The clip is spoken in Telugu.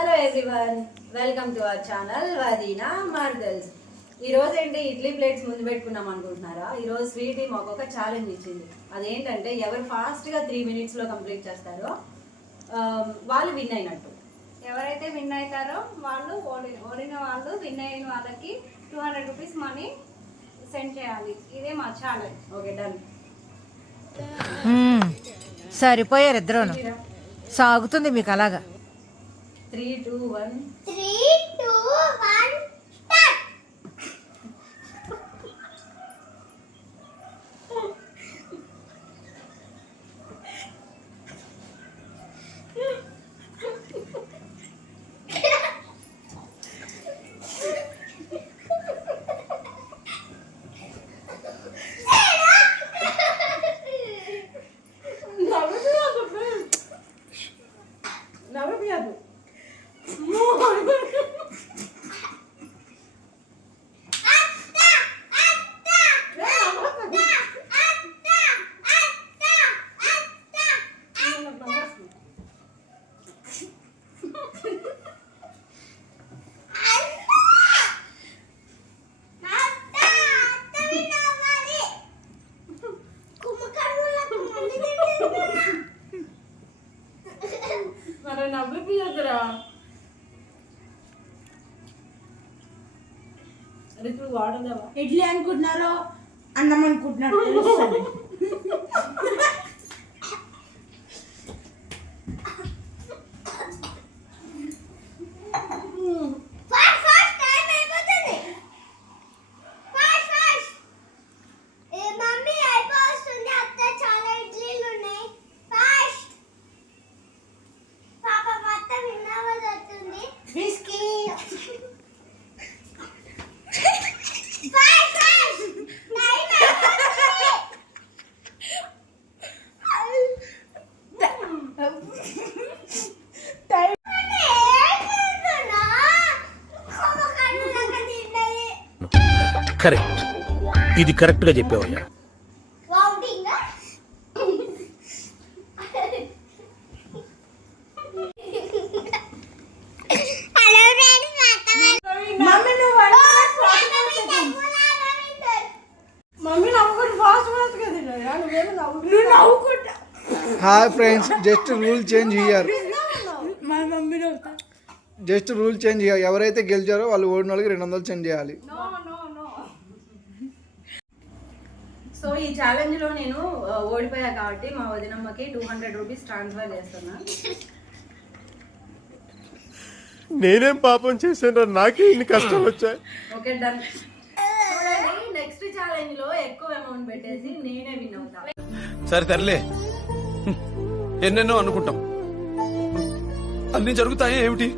Hello everyone, welcome to our channel వదీనా మార్గల్స్. ఈరోజు ఏంటి ఇడ్లీ ప్లేట్స్ ముందు పెట్టుకున్నాం అనుకుంటున్నారా? ఈరోజు స్వీటీ మాకు ఒక ఛాలెంజ్ ఇచ్చింది. అదేంటంటే ఎవరు ఫాస్ట్గా 3 minutesలో కంప్లీట్ చేస్తారో వాళ్ళు విన్ అయినట్టు. ఎవరైతే విన్ అవుతారో వాళ్ళు ఓడిన వాళ్ళు విన్ అయిన వాళ్ళకి 200 రూపీస్ మనీ సెండ్ చేయాలి. ఇదే మా ఛాలెంజ్. Okay, done. సరిపోయారు ఇద్దరును. సాగుతుంది మీకు అలాగా. 3, 2, 1 స్టార్ట్. నవ్వదు. మరి నవ్విపోయదురా. అరే ఇప్పుడు వాడదావా? ఇడ్లీ అనుకుంటున్నారో అన్నం అనుకుంటున్నారో తెలుస్తుంది. కరెక్ట్, ఇది కరెక్ట్ గా చెప్పావయ్యా. మమ్మీ నవ్వుకుంటూ ఫాస్ట్ కదా నువ్వేమో నవ్వుకుంటా. Hi friends, just rule change here. మా మమ్మీ నవ్వుతా. Just rule change here. ఎవరైతే గెలిచారో వాళ్ళు ఓడిన వాళ్ళకి 200 సెండ్ చేయాలి. సో ఈ ఛాలెంజ్ లో నేను ఓడిపోయా కాబట్టి మా వదినమ్మకి 200 రూపీస్ ట్రాన్స్ఫర్ చేస్తున్నా. నేనేం పాపం చేశాను, నాకే ఇన్ని కష్టాలు వచ్చాయి. Okay, done. చూడండి, నెక్స్ట్ ఛాలెంజ్ లో ఎక్కువ అమౌంట్ పెట్టేసి నేనే విన్ అవుతా. సరే తరలే, ఎన్నెన్నో అనుకుంటాం, అన్ని జరుగుతాయి ఏమిటి?